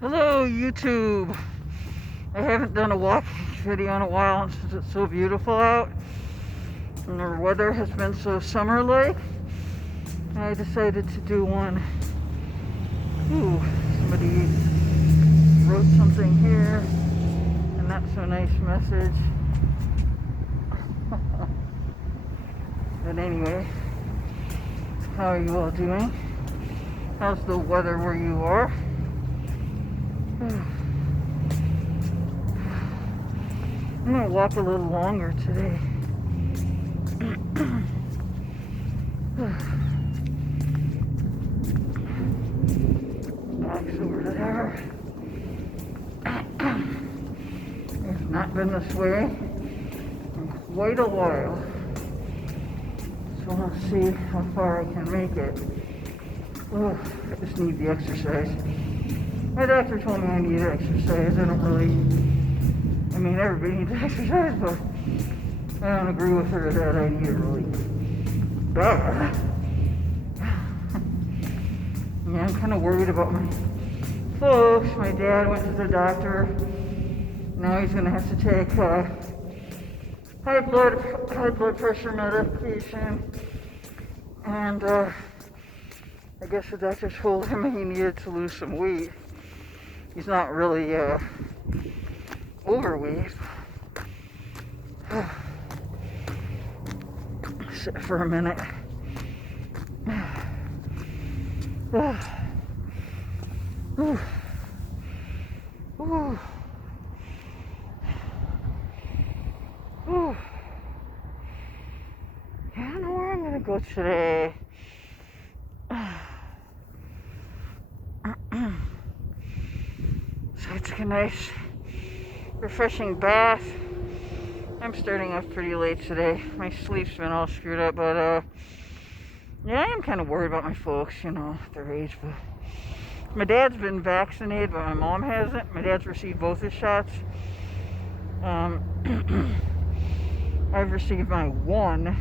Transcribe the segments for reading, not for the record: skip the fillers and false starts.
Hello, YouTube. I haven't done a walking video in a while since it's so beautiful out and the weather has been so summer-like. I decided to do one. Ooh, somebody wrote something here, a not so nice message. But anyway, how are you all doing? How's the weather where you are? I'm gonna walk a little longer today. Back's over there. It's not been this way in quite a while. So let's see how far I can make it. Oh, I just need the exercise. My doctor told me I need exercise. I mean, everybody needs exercise, but I don't agree with her that I need it really bad. Yeah, I'm kind of worried about my folks. My dad went to the doctor. Now he's going to have to take high blood pressure medication. And I guess the doctor told him he needed to lose some weight. He's not really overweight. Sit for a minute. Yeah, I know where I'm gonna go today. So it's a nice, refreshing bath. I'm starting off pretty late today. My sleep's been all screwed up, but yeah, I am kind of worried about my folks, their age. But my dad's been vaccinated, but my mom hasn't. My dad's received both his shots. I've received my one.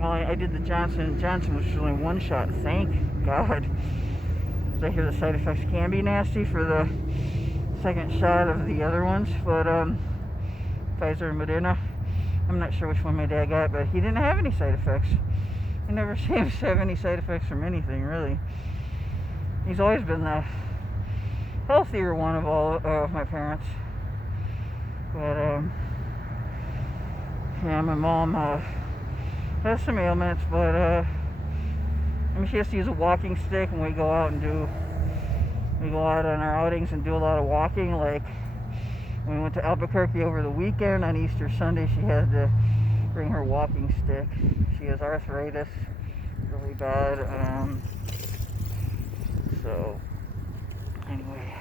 Well, I did the Johnson & Johnson, which was only one shot. Thank God. Because I hear the side effects can be nasty for the second shot of the other ones. But Pfizer and Moderna. I'm not sure which one my dad got, but he didn't have any side effects. He never seems to have any side effects from anything, really. He's always been the healthier one of all of my parents. But yeah, my mom has some ailments, but I mean, she has to use a walking stick, and we go out on our outings and do a lot of walking. Like when we went to Albuquerque over the weekend on Easter Sunday, she had to bring her walking stick. She has arthritis, really bad. So anyway,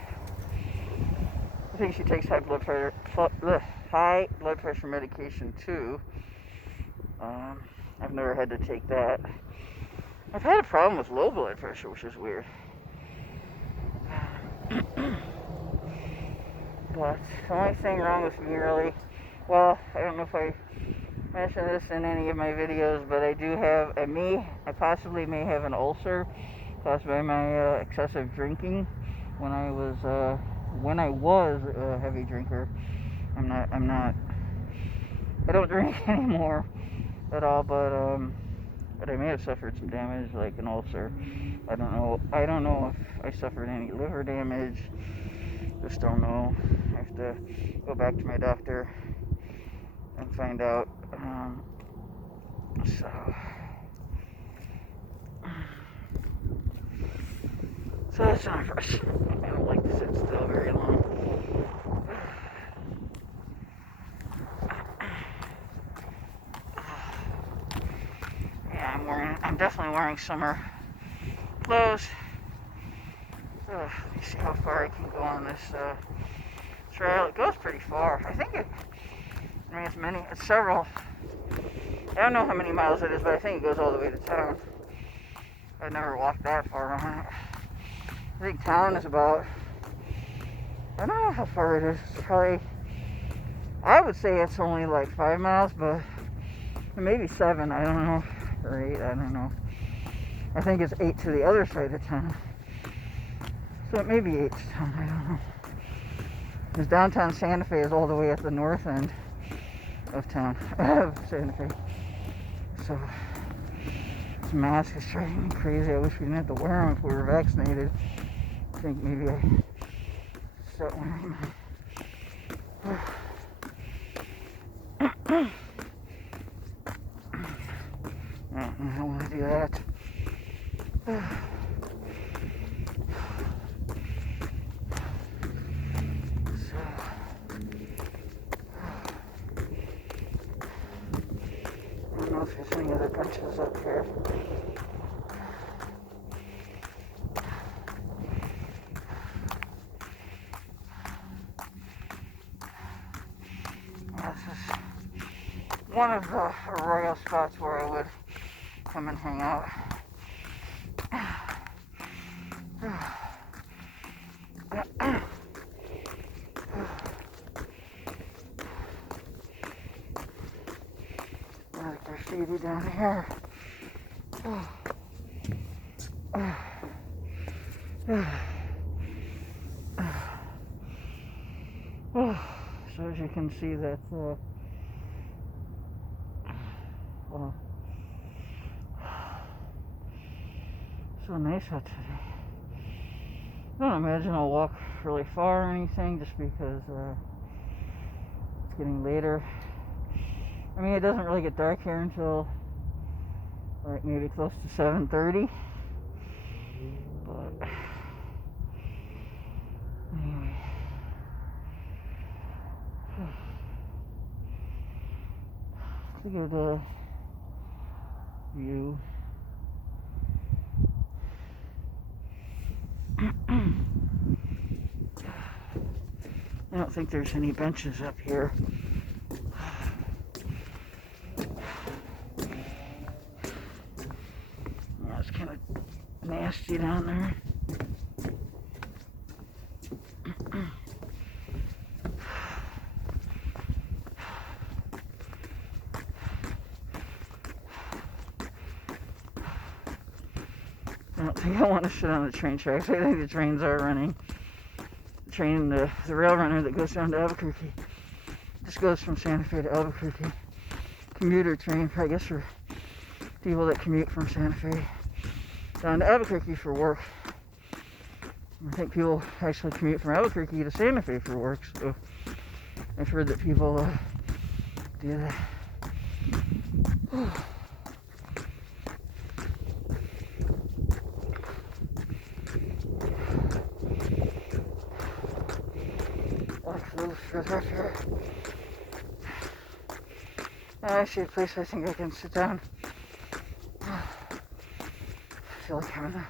I think she takes high blood pressure medication too. I've never had to take that. I've had a problem with low blood pressure, which is weird. But the only thing wrong with me, really, well, I don't know if I mentioned this in any of my videos, but I possibly may have an ulcer caused by my excessive drinking when I was a heavy drinker. I don't drink anymore at all, but I may have suffered some damage, like an ulcer. I don't know if I suffered any liver damage. Just don't know. I have to go back to my doctor and find out. So that's not fresh. I don't like to sit still very long. Yeah, I'm definitely wearing summer clothes. Let me see how far I can go on this trail. It goes pretty far. It's several. I don't know how many miles it is, but I think it goes all the way to town. I've never walked that far on it. I think town is about, I don't know how far it is. It's probably, I would say it's only like 5 miles, but maybe 7, I don't know. Or 8, I don't know. I think it's 8 to the other side of town. So it may be 8 to town, I don't know. Because downtown Santa Fe is all the way at the north end of town, of Santa Fe. So, this mask is driving me crazy. I wish we didn't have to wear them if we were vaccinated. I think maybe I set wearing them. I don't want to do that. I don't know if there's any other benches up here. This is one of the royal spots where I would come and hang out. There's graffiti down here. So as you can see, that's well, so nice out today. I don't imagine I'll walk really far or anything, just because it's getting later. I mean, it doesn't really get dark here until like maybe close to 7:30. But anyway, look at the view. I don't think there's any benches up here. Yeah, it's kind of nasty down there. I don't think I want to sit on the train tracks. I think the trains are running. The rail runner that goes down to Albuquerque. Just goes from Santa Fe to Albuquerque. Commuter train, I guess, for people that commute from Santa Fe down to Albuquerque for work. I think people actually commute from Albuquerque to Santa Fe for work, so I've heard that people do that. Walk a little further up here. I see a place I think I can sit down. I feel like I'm in the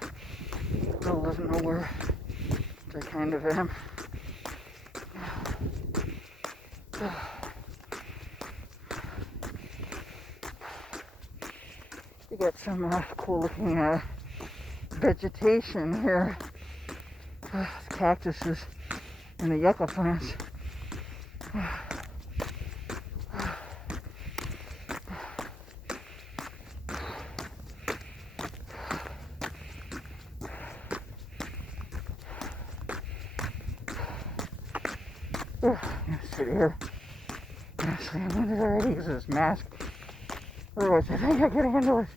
middle of nowhere, which I kind of am. You got some cool looking vegetation here. Cactuses and the yucca plants. I'm gonna sit here. Honestly, I'm gonna already use this mask. Otherwise, I think I can handle it.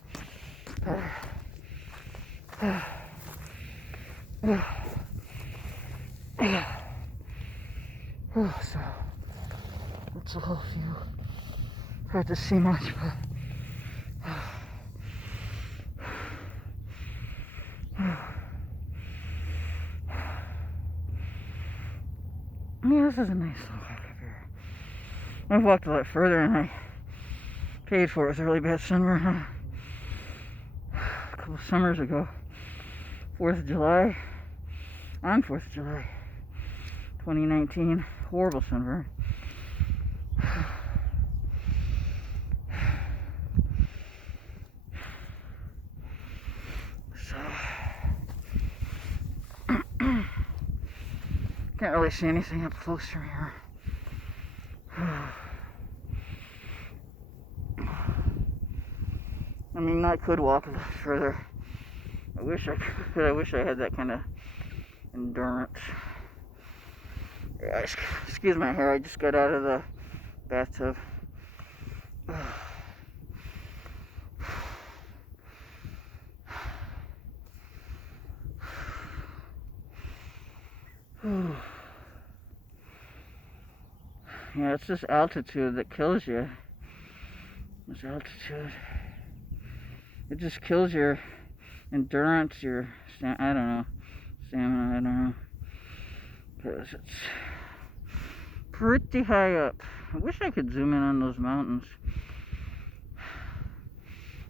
So, it's a whole view. Hard to see much, but yeah, this is a nice little walk up here. I've walked a lot further and I paid for it with a really bad sunburn a couple of summers ago. 4th of July, on 4th of July, 2019, horrible sunburn. So, can't really see anything up close from here. I mean, I could walk a little further I wish I could. I wish I had that kind of endurance. Yeah, excuse my hair. I just got out of the bathtub. Yeah, it's this altitude that kills you. This altitude. It just kills your endurance, your, I don't know, stamina, I don't know. Because it's pretty high up. I wish I could zoom in on those mountains.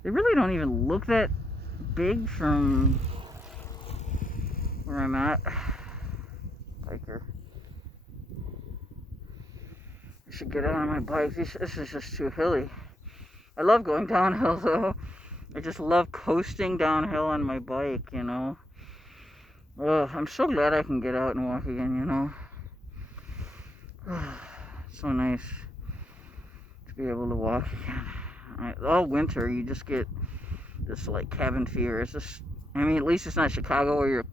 They really don't even look that big from where I'm at. Biker. I should get out on my bike. This is just too hilly. I love going downhill though. I just love coasting downhill on my bike, you know. Oh, I'm so glad I can get out and walk again, you know. It's so nice to be able to walk again. All winter, you just get this like cabin fever. It's just, I mean, at least it's not Chicago where you're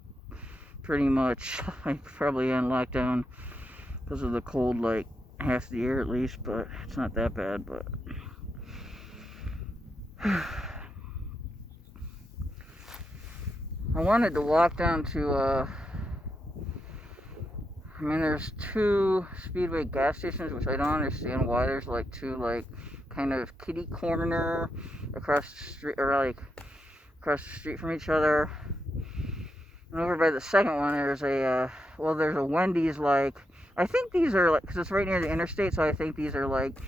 pretty much like probably on lockdown because of the cold, like half the year at least. But it's not that bad. But I wanted to walk down to I mean, there's two Speedway gas stations, which I don't understand why there's like two like kind of kitty corner across the street, or like across the street from each other. And over by the second one, there's a well, there's a Wendy's. Like, I think these are like, because it's right near the interstate, so I think these are like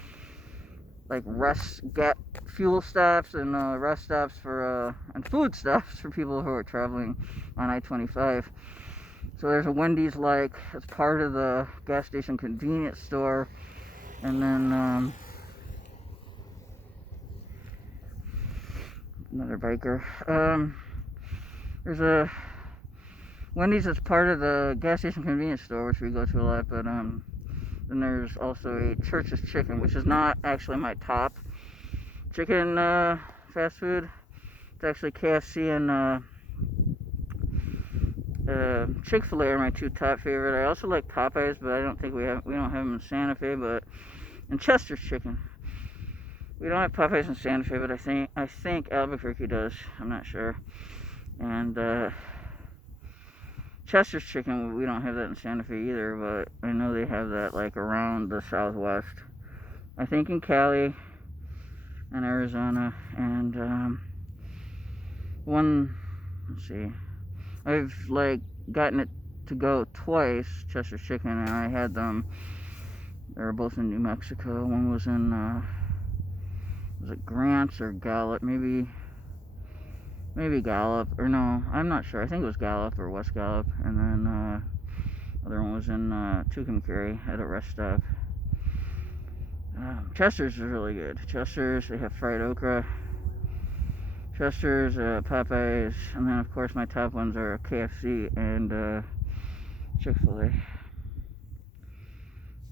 fuel stops and rest stops for and food stops for people who are traveling on I-25. So there's a Wendy's, like, it's part of the gas station convenience store. And then another biker. There's a Wendy's that's part of the gas station convenience store, which we go to a lot. But then there's also a Church's Chicken, which is not actually my top chicken fast food. It's actually KFC and Chick-fil-A are my two top favorite. I also like Popeyes, but I don't think we don't have them in Santa Fe. But and Chester's Chicken. We don't have Popeyes in Santa Fe, but I think Albuquerque does. I'm not sure. And Chester's Chicken, we don't have that in Santa Fe either, but I know they have that like around the Southwest. I think in Cali and Arizona, and let's see, I've like gotten it to go twice, Chester's Chicken, and I had them. They were both in New Mexico. One was in was it Grants or Gallup? Maybe Gallup, or no, I'm not sure. I think it was Gallup or West Gallup. And then other one was in Tucumcari at a rest stop. Chester's is really good. Chester's, they have fried okra. Chester's, Popeyes, and then of course my top ones are KFC and Chick-fil-A.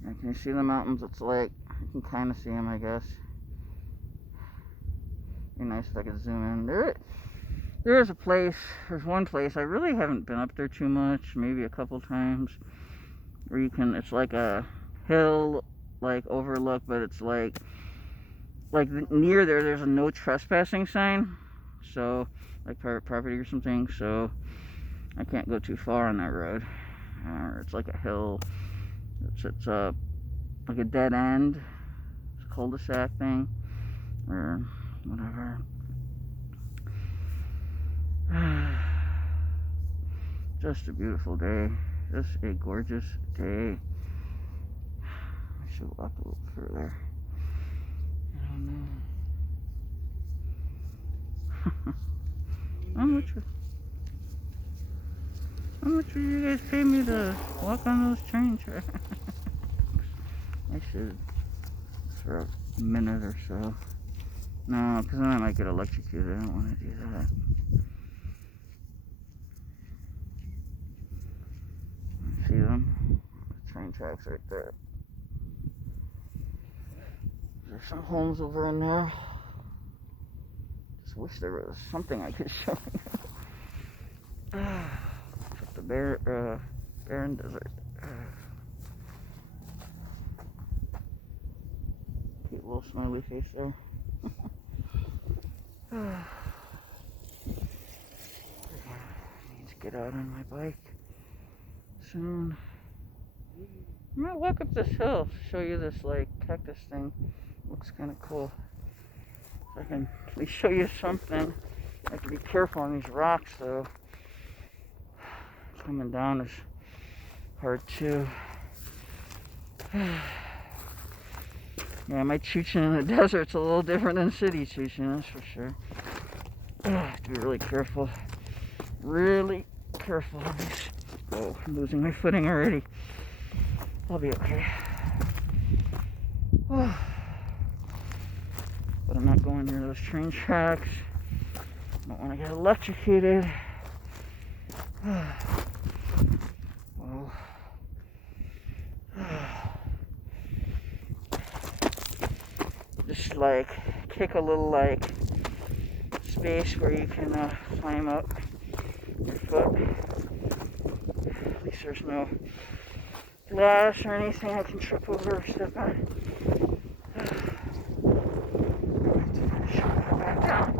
And can you see the mountains? It's like, you can kind of see them, I guess. Be nice if I could zoom in. There's one place, I really haven't been up there too much, maybe a couple times, where you can, it's like a hill, like overlook, but it's like near there's a no trespassing sign, so like private property or something, so I can't go too far on that road. It's like a hill, it's like a dead end, it's a cul-de-sac thing, or whatever. Just a beautiful day. Just a gorgeous day. I should walk a little further. I don't know. How much would you guys pay me to walk on those train tracks? I should for a minute or so. No, because then I might get electrocuted. I don't want to do that. See them? The train tracks right there. There's some homes over in there. Just wish there was something I could show you. The barren desert. Cute little smiley face there. Need to get out on my bike soon. I'm gonna walk up this hill to show you this like cactus thing. Looks kind of cool. So I can at least show you something. I have to be careful on these rocks though. Coming down is hard too. Yeah, my chooching in the desert's a little different than city chooching, that's for sure. I have to be really careful. Really careful on these. Oh, I'm losing my footing already. I'll be okay. But I'm not going near those train tracks. I don't want to get electrocuted. Well, just like kick a little like space where you can climb up your foot. At least there's no glass or anything I can trip over or step on. Back down.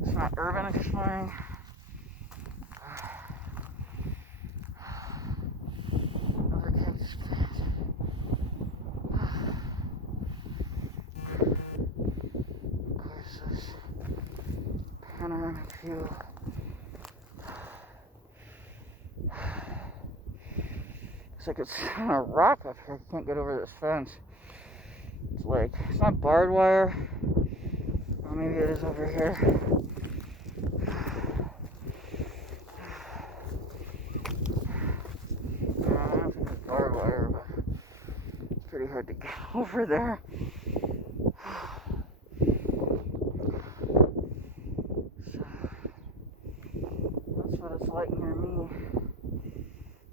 It's not urban exploring. Another cactus plant. Of course, this panoramic view. Looks like it's on a rock up here. I can't get over this fence. It's like, it's not barbed wire. Or maybe it is over here. I don't think it's barbed wire, but it's pretty hard to get over there. So, that's what it's like near me.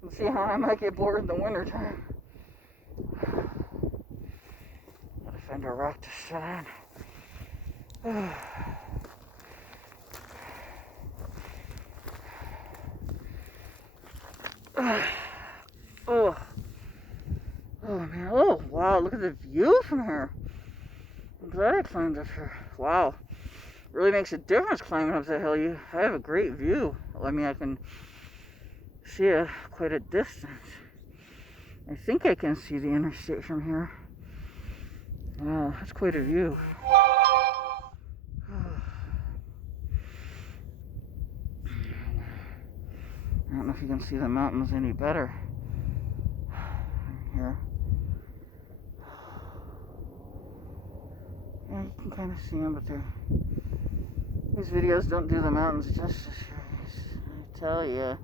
You can see how I might get bored in the wintertime. Gotta find a rock to sit on. Oh man, oh wow, look at the view from here. I'm glad I climbed up here. Wow, really makes a difference climbing up that hill. I have a great view. I mean, I can see quite a distance. I think I can see the interstate from here. Wow, that's quite a view. I don't know if you can see the mountains any better here. Yeah, you can kind of see them, but these videos don't do the mountains justice. I tell you.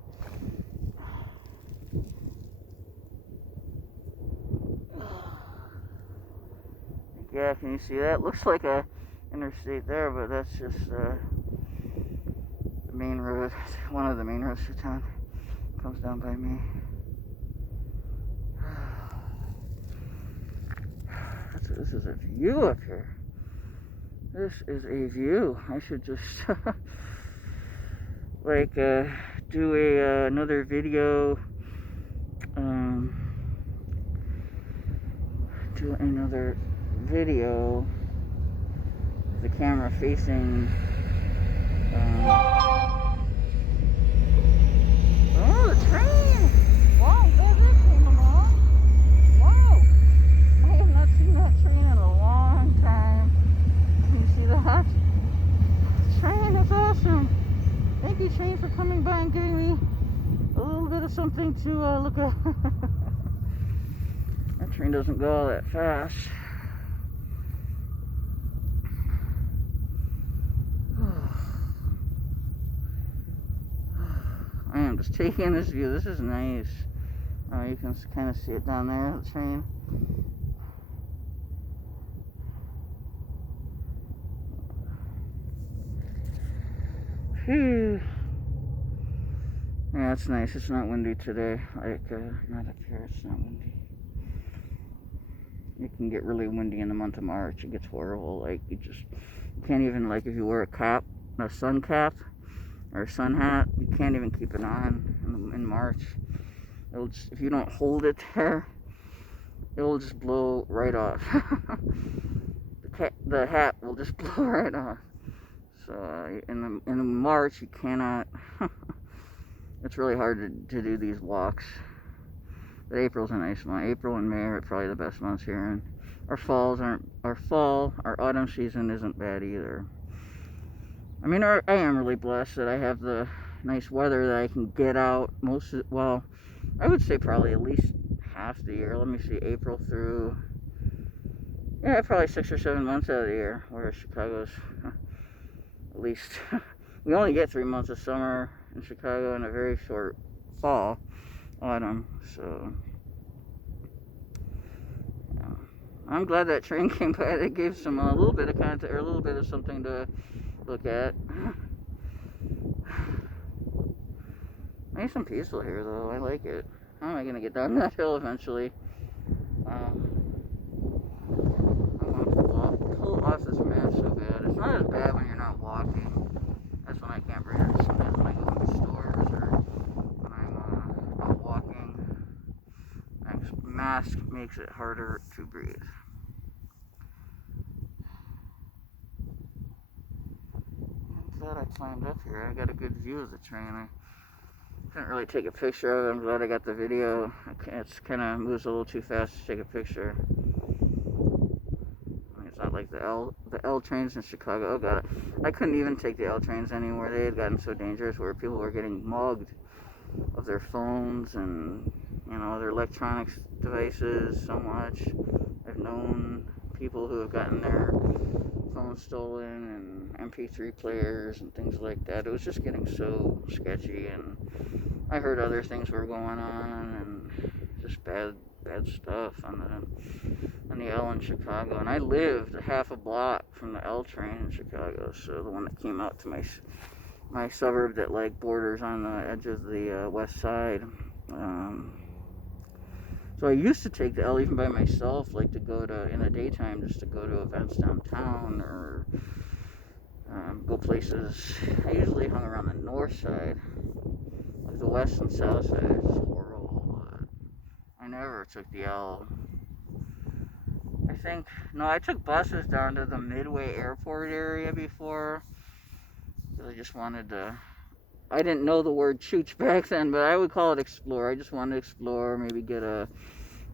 Yeah, can you see that? Looks like a interstate there, but that's just the main road. One of the main roads to town. Comes down by me. This is a view up here. This is a view. I should just like do another video. Do another video. The camera facing. Oh, the train! Wow, that came along. Wow, I have not seen that train in a long time. Can you see that? The train is awesome. Thank you, train, for coming by and giving me a little bit of something to look at. That train doesn't go all that fast. I am just taking this view. This is nice. You can kind of see it down there, the train. Whew. Yeah, it's nice. It's not windy today. Like, not up here. It's not windy. It can get really windy in the month of March. It gets horrible. Like, you can't even, like, if you wear a sun cap, or a sun hat, you can't even keep it on in March. If you don't hold it there, it will just blow right off. The hat will just blow right off. So in March, you cannot. It's really hard to do these walks. But April's a nice month. April and May are probably the best months here, and our autumn season isn't bad either. I mean, I am really blessed that I have the nice weather that I can get out I would say probably at least half the year. Let me see, April through, yeah, probably 6 or 7 months out of the year, whereas Chicago's at least, we only get 3 months of summer in Chicago and a very short autumn, so yeah. I'm glad that train came by. It gave some a little bit of content, or a little bit of something to look at. Nice and peaceful here, though. I like it. How am I going to get down that hill eventually? I want to pull off this map so bad. It's not as bad when you're not walking. That's when I can't breathe. Sometimes when I go into stores or when I'm out walking, my mask makes it harder to breathe. I'm glad I climbed up here. I got a good view of the train. I couldn't really take a picture of it. I'm glad I got the video. It's kind of moves a little too fast to take a picture. I mean, it's not like the L trains in Chicago. Oh god, I couldn't even take the L trains anymore. They had gotten so dangerous where people were getting mugged of their phones and, you know, their electronics devices so much. I've known people who have gotten their phones stolen and MP3 players and things like that. It was just getting so sketchy, and I heard other things were going on and just bad stuff on the L in Chicago. And I lived half a block from the L train in Chicago, so the one that came out to my suburb that like borders on the edge of the west side. So I used to take the L even by myself, like to go to, in the daytime, just to go to events downtown or go places. I usually hung around the north side. Like the west and south side is horrible, but I never took the L. I took buses down to the Midway Airport area before, because I just wanted to, I didn't know the word chooch back then, but I would call it explore. I just wanted to explore, maybe get a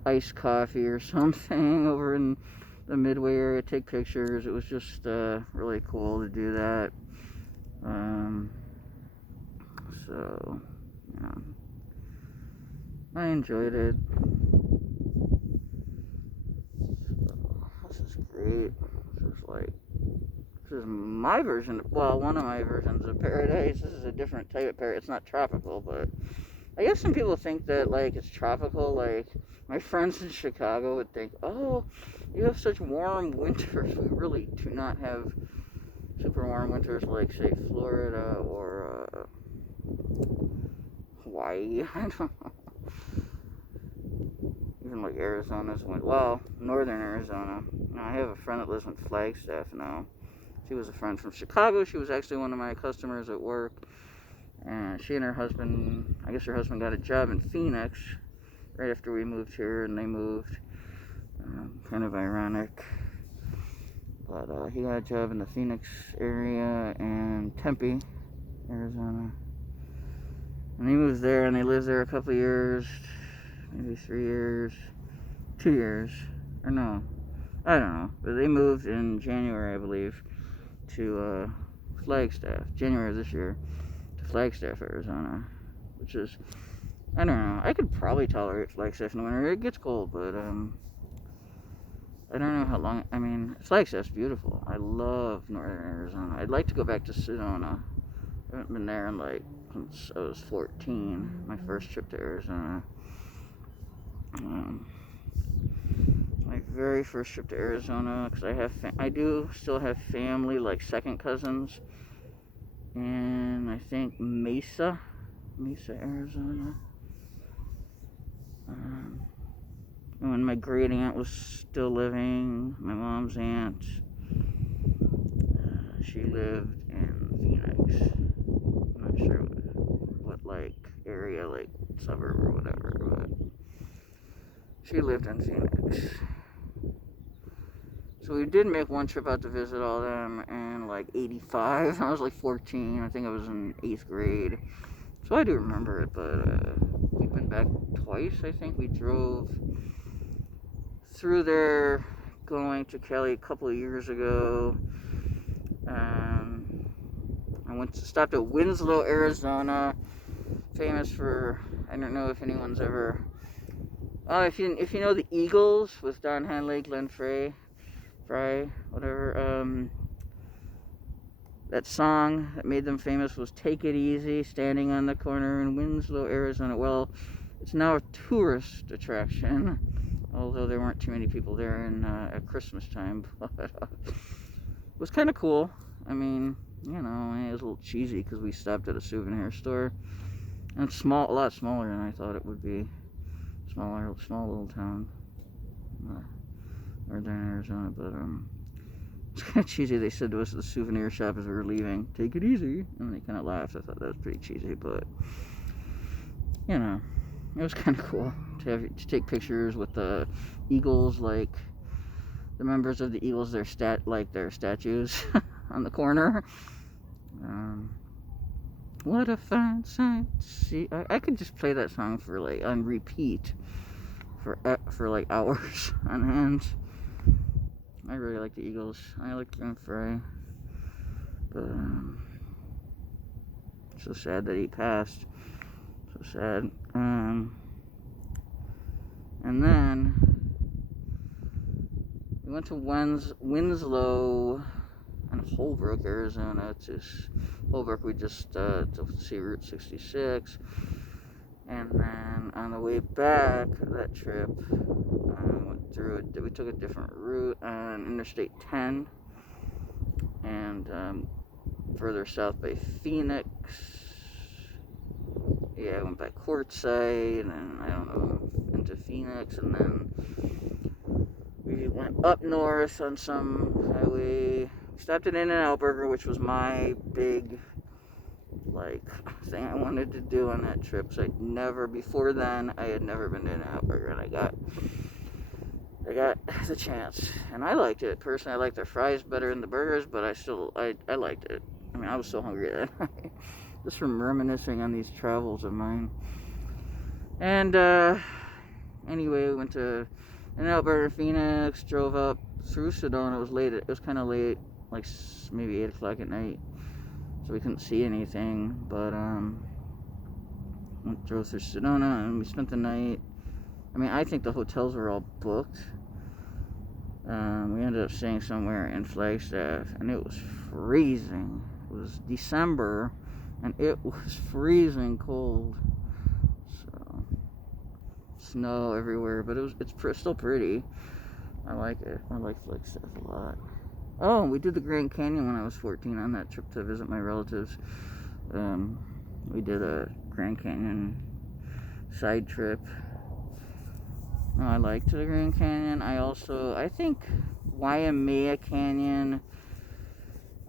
iced coffee or something over in the Midway area, take pictures. It was just really cool to do that. So, yeah, I enjoyed it. So, this is great. This is my version, well, one of my versions of paradise. This is a different type of paradise. It's not tropical, but I guess some people think that, like, it's tropical. Like, my friends in Chicago would think, oh, you have such warm winters. We really do not have super warm winters like, say, Florida or Hawaii. I don't know. Even like Arizona's winter. Well, northern Arizona. Now, I have a friend that lives in Flagstaff now. She was a friend from Chicago. She was actually one of my customers at work. And she and her husband, I guess her husband got a job in Phoenix right after we moved here, and they moved. Kind of ironic. But he got a job in the Phoenix area and Tempe, Arizona. And he moved there, and they lived there a couple of years, maybe 3 years, 2 years, or no, I don't know. But they moved in January, I believe, to Flagstaff, January of this year, to Flagstaff, Arizona, which is, I don't know, I could probably tolerate Flagstaff in the winter. It gets cold, but I don't know how long. I mean, Flagstaff's beautiful. I love northern Arizona. I'd like to go back to Sedona. I haven't been there in, like, since I was 14, my first trip to Arizona. Um, my very first trip to Arizona, because I do still have family, like second cousins, and I think Mesa, Arizona. When my great aunt was still living, my mom's aunt, she lived in Phoenix. I'm not sure what like area, like suburb or whatever, but she lived in Phoenix. So we did make one trip out to visit all them in like 85. I was like 14. I think I was in 8th grade. So I do remember it, but we've been back twice, I think. We drove through there going to Kelly a couple of years ago. I stopped at Winslow, Arizona, famous for, I don't know if anyone's ever, if you know the Eagles with Don Henley, Glenn Frey, whatever, that song that made them famous was Take It Easy, standing on the corner in Winslow, Arizona. Well, it's now a tourist attraction, although there weren't too many people there at Christmas time, but it was kind of cool. I mean, you know, it was a little cheesy because we stopped at a souvenir store, and it's a lot smaller than I thought it would be. Small little town, northern Arizona, but it's kind of cheesy. They said to us at the souvenir shop as we were leaving, "Take it easy," and they kind of laughed. I thought that was pretty cheesy, but you know, it was kind of cool to take pictures with the Eagles, like the members of the Eagles, their statues on the corner. What a fine sight to see. I could just play that song for like on repeat for like hours on end. I really like the Eagles. I like Glenn Frey, but so sad that he passed. So sad. And then we went to Winslow and Holbrook, Arizona. Holbrook, we just to see Route 66. And then on the way back, that trip, we took a different route on Interstate 10, and further south by Phoenix. Yeah, I went by Quartzsite, and then, I don't know, into Phoenix, and then we went up north on some highway. We stopped at In-N-Out Burger, which was my big thing I wanted to do on that trip. So before then, I had never been to In-N-Out Burger, and I got the chance, and I liked it. Personally, I liked their fries better than the burgers, but I liked it. I mean, I was so hungry that night, just from reminiscing on these travels of mine. And anyway, we went to In-N-Out Burger in Phoenix, drove up through Sedona. It was late. It was kind of late, like maybe 8 o'clock at night, so we couldn't see anything. But drove through Sedona, and we spent the night. I mean, I think the hotels were all booked. We ended up staying somewhere in Flagstaff, and it was freezing. It was December, and it was freezing cold. So, snow everywhere, but it's still pretty. I like it. I like Flagstaff a lot. Oh, we did the Grand Canyon when I was 14 on that trip to visit my relatives. We did a Grand Canyon side trip. I liked the Grand Canyon. I think Waimea Canyon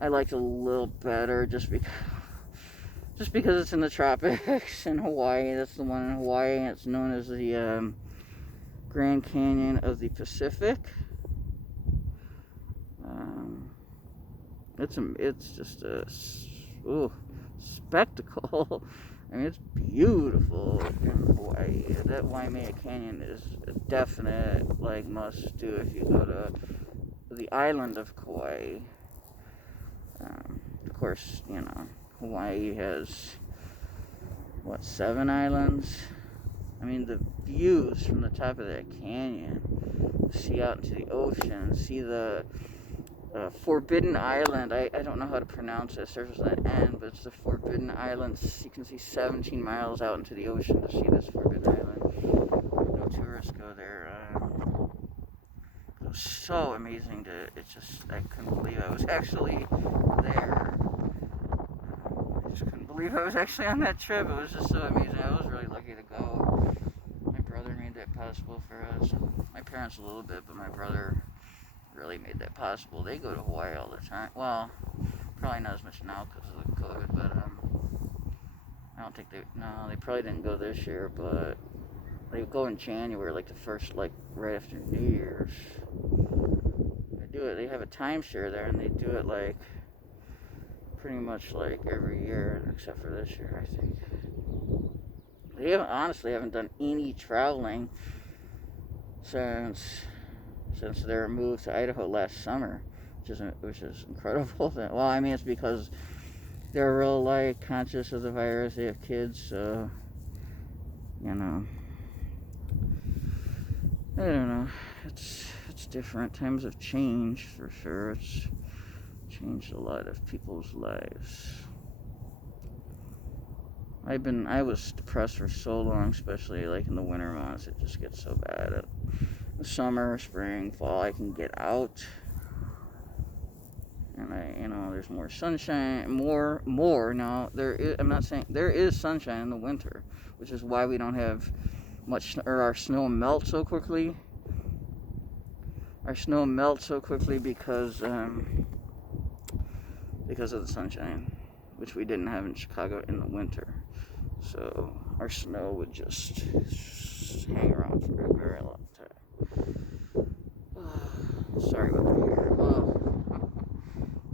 I liked a little better just because it's in the tropics in Hawaii. That's the one in Hawaii. It's known as the Grand Canyon of the Pacific. It's just a spectacle. I mean, it's beautiful in Hawaii. That Waimea Canyon is a definite must do if you go to the island of Kauai. Of course, Hawaii has 7 islands? I mean, the views from the top of that canyon, see out into the ocean, see the Forbidden Island. I don't know how to pronounce it. It starts with an N, but it's the Forbidden Island. You can see 17 miles out into the ocean to see this Forbidden Island. tourists go there. It was so amazing I couldn't believe I was actually there. I just couldn't believe I was actually on that trip. It was just so amazing. I was really lucky to go. My brother made that possible for us. My parents a little bit, but my brother really made that possible. They go to Hawaii all the time. Well, probably not as much now because of the COVID, but I don't think they probably didn't go this year, but they go in January, like the first, like right after New Year's. They have a timeshare there, and they do it like pretty much like every year, except for this year, I think. They haven't done any traveling since their move to Idaho last summer, which is incredible. Well, I mean, it's because they're real like conscious of the virus. They have kids, so you know. I don't know. It's different. Times have changed for sure. It's changed a lot of people's lives. I was depressed for so long, especially like in the winter months. It just gets so bad. At the summer, spring, fall, I can get out, and there's more sunshine, more. Now I'm not saying there is sunshine in the winter, which is why we don't have much, or our snow melts so quickly. Our snow melts so quickly because of the sunshine, which we didn't have in Chicago in the winter. So our snow would just hang around for a very long time. Sorry about the hair. Oh,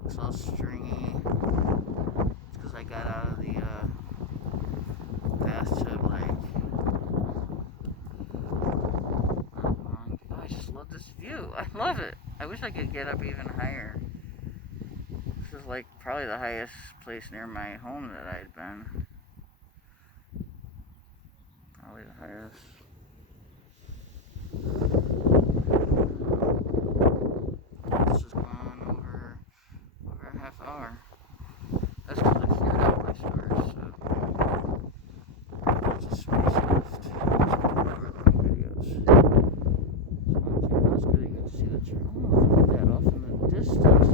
it's all stringy. It's because I got out of the bathtub I just love this view. I love it. I wish I could get up even higher. This is like probably the highest place near my home that I'd been. Probably the highest. This is going over a half hour. That's because I cleared out my storage, so there's a space left. Over long videos. So that's good. You get to see the tree. Oh, look at that off in the distance.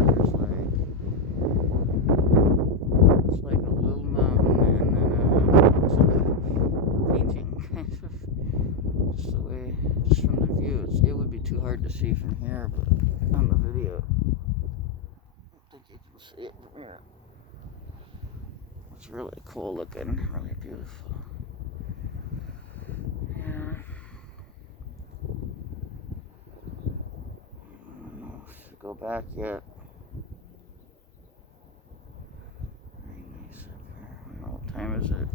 There's like a little mountain and then it's like a painting kind of. Just from the view, it would be too hard to see from here, but on the video, I think you can see it from here. It's really cool looking, really beautiful. Yeah. I don't know if I should go back yet. Very nice up here. I don't know, what time is it?